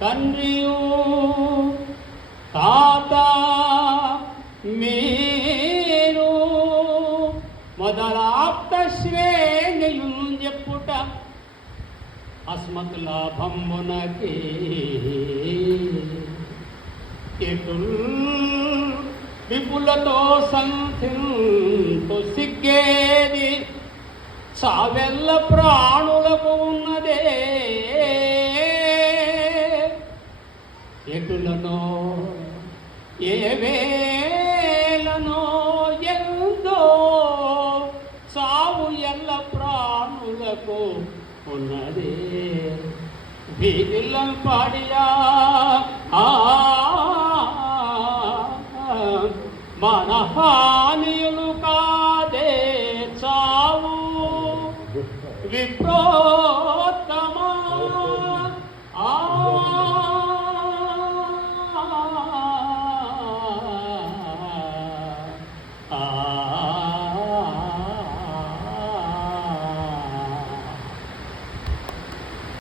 తండ్రియు తాత మీరు మొదలాప్త శ్రేణియు చెప్పుట అస్మత్ లాభంబునకి ఎటుల్ విపులతో సంధింతు సిగ్గేది సావెల్ల ప్రాణులకు ఉన్నదే ఎటులనో ఏ వేలనో ఎందో సావు ఎల్ల ప్రాణులకు ఉన్నదే వీధిలో పాడియా మనహానియులు కాదే చావు విప్రో